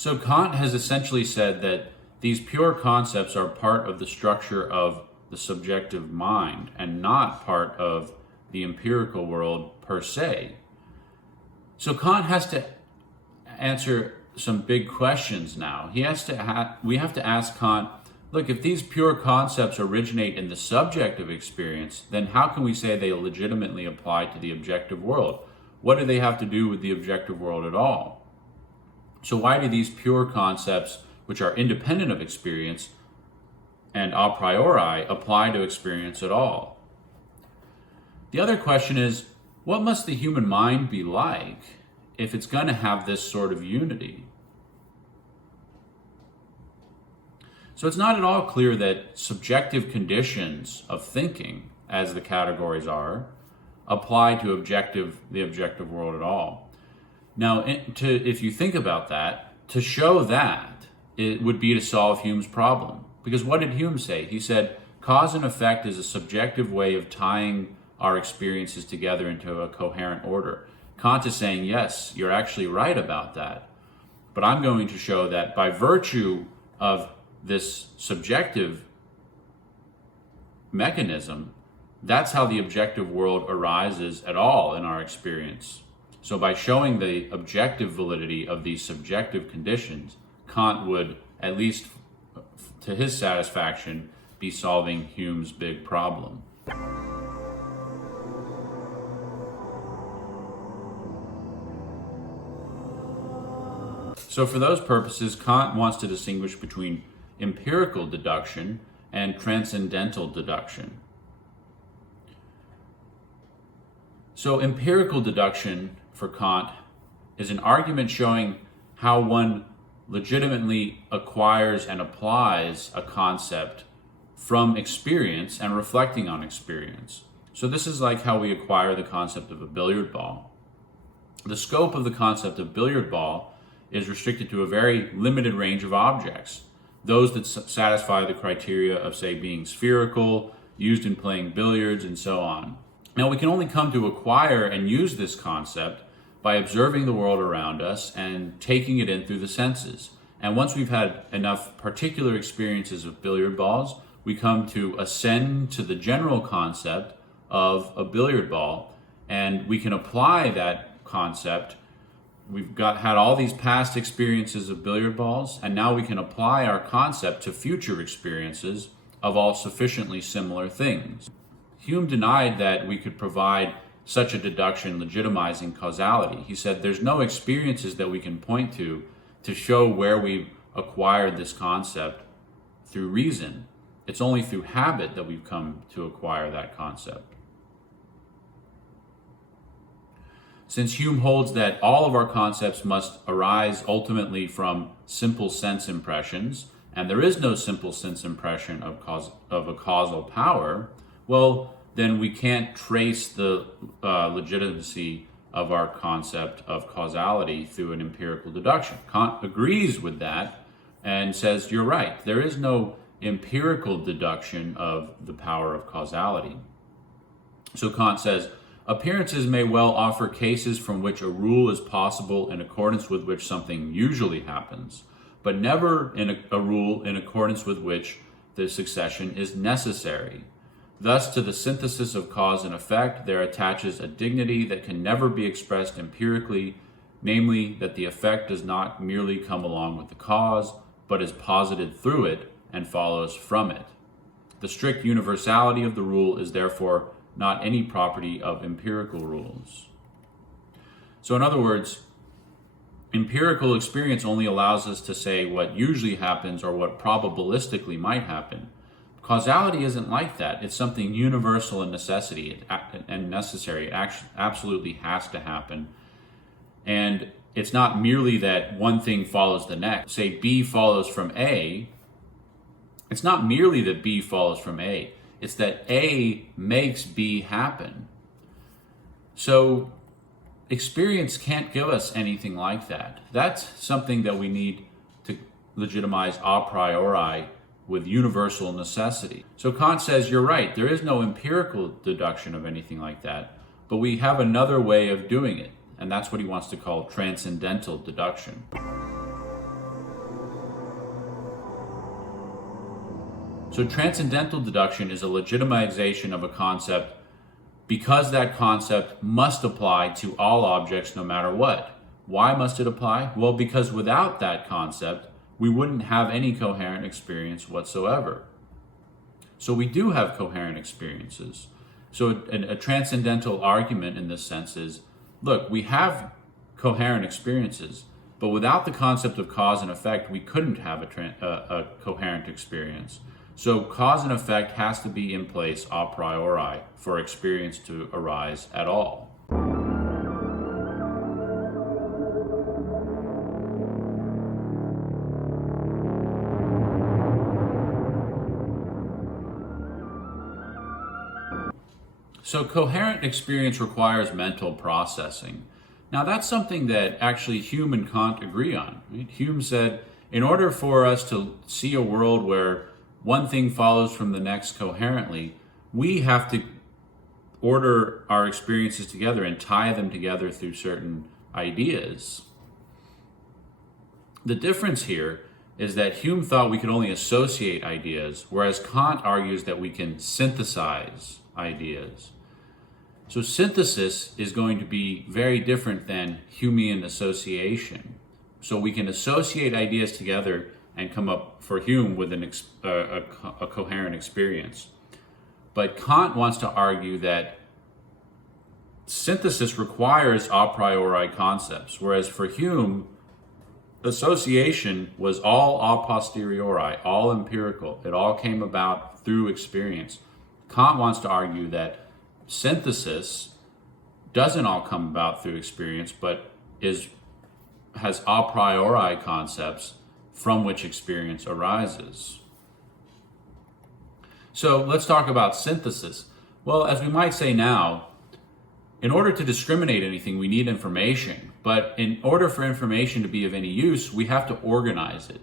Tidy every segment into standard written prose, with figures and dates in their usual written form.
So Kant has essentially said that these pure concepts are part of the structure of the subjective mind and not part of the empirical world per se. So Kant has to answer some big questions now. We have to ask Kant, look, if these pure concepts originate in the subjective experience, then how can we say they legitimately apply to the objective world? What do they have to do with the objective world at all? So why do these pure concepts, which are independent of experience and a priori, apply to experience at all? The other question is, what must the human mind be like if it's going to have this sort of unity? So it's not at all clear that subjective conditions of thinking, as the categories are, apply to the objective world at all. Now, if you think about that, to show that, it would be to solve Hume's problem. Because what did Hume say? He said, cause and effect is a subjective way of tying our experiences together into a coherent order. Kant is saying, yes, you're actually right about that. But I'm going to show that by virtue of this subjective mechanism, that's how the objective world arises at all in our experience. So by showing the objective validity of these subjective conditions, Kant would, at least to his satisfaction, be solving Hume's big problem. So for those purposes, Kant wants to distinguish between empirical deduction and transcendental deduction. So empirical deduction for Kant is an argument showing how one legitimately acquires and applies a concept from experience and reflecting on experience. So this is like how we acquire the concept of a billiard ball. The scope of the concept of billiard ball is restricted to a very limited range of objects. Those that satisfy the criteria of, say, being spherical, used in playing billiards, and so on. Now, we can only come to acquire and use this concept by observing the world around us and taking it in through the senses. And once we've had enough particular experiences of billiard balls, we come to ascend to the general concept of a billiard ball, and we can apply that concept. We've had all these past experiences of billiard balls, and now we can apply our concept to future experiences of all sufficiently similar things. Hume denied that we could provide such a deduction legitimizing causality. He said there's no experiences that we can point to show where we've acquired this concept through reason. It's only through habit that we've come to acquire that concept. Since Hume holds that all of our concepts must arise ultimately from simple sense impressions, and there is no simple sense impression of a causal power, well, then we can't trace the legitimacy of our concept of causality through an empirical deduction. Kant agrees with that and says, you're right, there is no empirical deduction of the power of causality. So Kant says, appearances may well offer cases from which a rule is possible in accordance with which something usually happens, but never a rule in accordance with which the succession is necessary. Thus, to the synthesis of cause and effect, there attaches a dignity that can never be expressed empirically, namely that the effect does not merely come along with the cause, but is posited through it and follows from it. The strict universality of the rule is therefore not any property of empirical rules. So in other words, empirical experience only allows us to say what usually happens or what probabilistically might happen. Causality isn't like that. It's something universal in necessity and necessary. It absolutely has to happen. And it's not merely that one thing follows the next. Say B follows from A. It's not merely that B follows from A. It's that A makes B happen. So experience can't give us anything like that. That's something that we need to legitimize a priori with universal necessity. So Kant says, you're right, there is no empirical deduction of anything like that, but we have another way of doing it, and that's what he wants to call transcendental deduction. So transcendental deduction is a legitimization of a concept because that concept must apply to all objects no matter what. Why must it apply? Well, because without that concept, we wouldn't have any coherent experience whatsoever. So we do have coherent experiences. So a transcendental argument in this sense is, look, we have coherent experiences, but without the concept of cause and effect, we couldn't have a coherent experience. So cause and effect has to be in place a priori for experience to arise at all. So coherent experience requires mental processing. Now that's something that actually Hume and Kant agree on. Right? Hume said, in order for us to see a world where one thing follows from the next coherently, we have to order our experiences together and tie them together through certain ideas. The difference here is that Hume thought we could only associate ideas, whereas Kant argues that we can synthesize ideas. So synthesis is going to be very different than Humean association. So we can associate ideas together and come up, for Hume, with a coherent experience. But Kant wants to argue that synthesis requires a priori concepts, whereas for Hume, association was all a posteriori, all empirical. It all came about through experience. Kant wants to argue that synthesis doesn't all come about through experience, but has a priori concepts from which experience arises. So let's talk about synthesis. Well, as we might say now, in order to discriminate anything, we need information. But in order for information to be of any use, we have to organize it.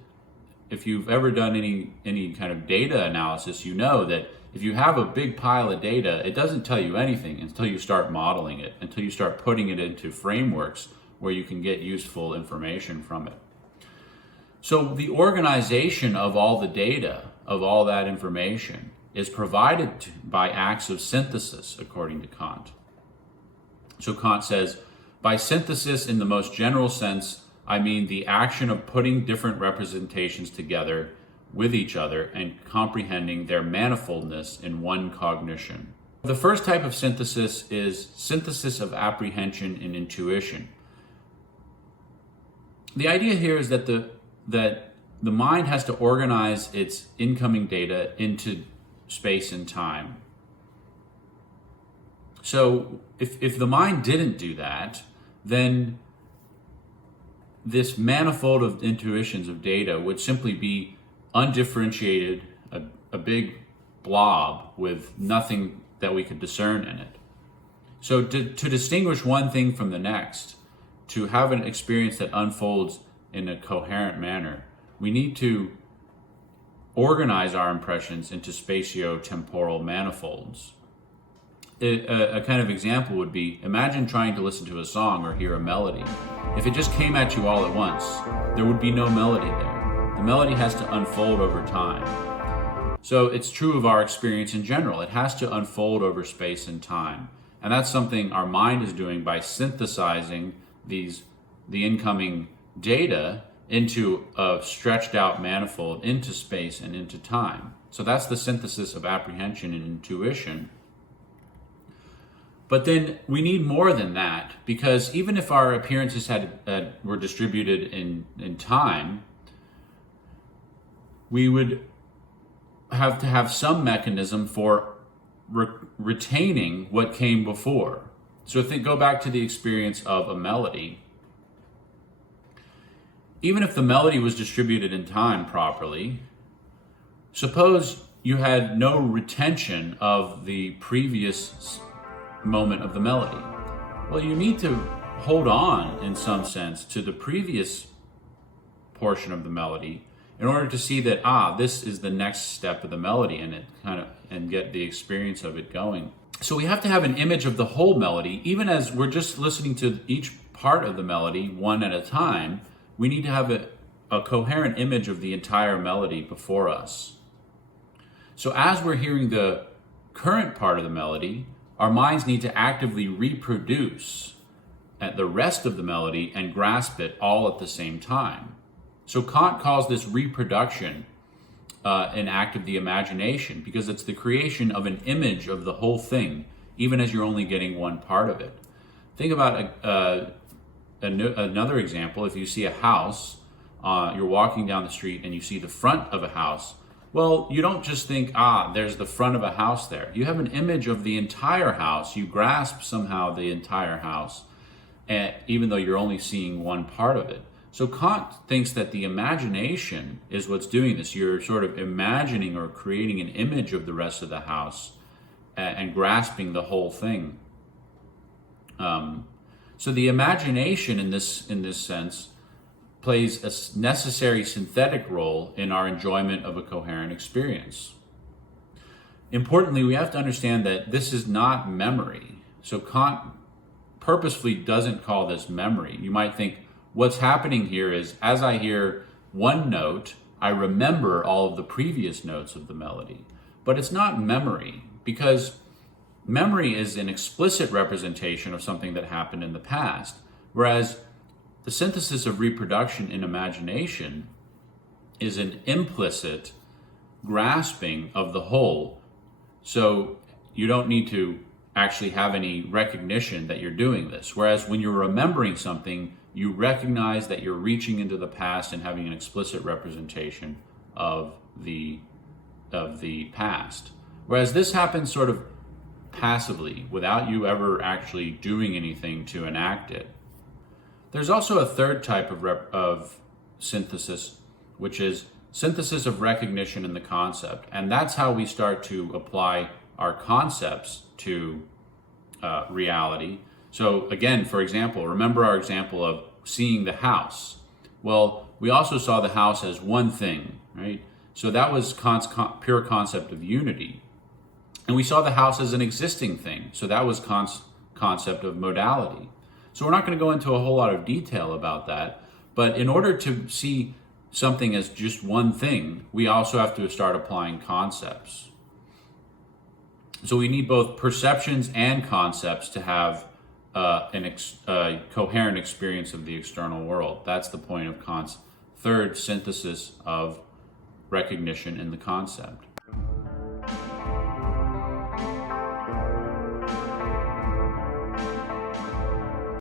If you've ever done any kind of data analysis, you know that if you have a big pile of data, it doesn't tell you anything until you start modeling it, until you start putting it into frameworks where you can get useful information from it. So the organization of all the data, of all that information, is provided by acts of synthesis, according to Kant. So Kant says, by synthesis in the most general sense, I mean the action of putting different representations together with each other and comprehending their manifoldness in one cognition. The first type of synthesis is synthesis of apprehension and intuition. The idea here is that the mind has to organize its incoming data into space and time. So if the mind didn't do that, then this manifold of intuitions of data would simply be undifferentiated, a big blob with nothing that we could discern in it. So to distinguish one thing from the next, to have an experience that unfolds in a coherent manner, we need to organize our impressions into spatio-temporal manifolds. A kind of example would be, imagine trying to listen to a song or hear a melody. If it just came at you all at once, there would be no melody there. The melody has to unfold over time. So it's true of our experience in general. It has to unfold over space and time. And that's something our mind is doing by synthesizing the incoming data into a stretched out manifold, into space and into time. So that's the synthesis of apprehension and intuition. But then we need more than that, because even if our appearances were distributed in time, we would have to have some mechanism for retaining what came before. So go back to the experience of a melody. Even if the melody was distributed in time properly, suppose you had no retention of the previous moment of the melody. Well, you need to hold on in some sense to the previous portion of the melody in order to see that this is the next step of the melody, and get the experience of it going. So we have to have an image of the whole melody. Even as we're just listening to each part of the melody one at a time, we need to have a coherent image of the entire melody before us. So as we're hearing the current part of the melody, our minds need to actively reproduce at the rest of the melody and grasp it all at the same time. So Kant calls this reproduction an act of the imagination, because it's the creation of an image of the whole thing, even as you're only getting one part of it. Think about another example. If you see a house, you're walking down the street and you see the front of a house, well, you don't just think, there's the front of a house there. You have an image of the entire house. You grasp somehow the entire house, even though you're only seeing one part of it. So Kant thinks that the imagination is what's doing this. You're sort of imagining or creating an image of the rest of the house and grasping the whole thing. So the imagination in this sense plays a necessary synthetic role in our enjoyment of a coherent experience. Importantly, we have to understand that this is not memory. So Kant purposefully doesn't call this memory. You might think, what's happening here is, as I hear one note, I remember all of the previous notes of the melody. But it's not memory, because memory is an explicit representation of something that happened in the past, whereas the synthesis of reproduction in imagination is an implicit grasping of the whole. So you don't need to actually have any recognition that you're doing this. Whereas when you're remembering something, you recognize that you're reaching into the past and having an explicit representation of the past. Whereas this happens sort of passively, without you ever actually doing anything to enact it. There's also a third type of synthesis, which is synthesis of recognition in the concept. And that's how we start to apply our concepts to reality. So again, for example, remember our example of seeing the house. Well, we also saw the house as one thing, right? So that was Kant's pure concept of unity. And we saw the house as an existing thing. So that was Kant's concept of modality. So we're not going to go into a whole lot of detail about that. But in order to see something as just one thing, we also have to start applying concepts. So we need both perceptions and concepts to have a coherent experience of the external world. That's the point of Kant's third synthesis of recognition in the concept.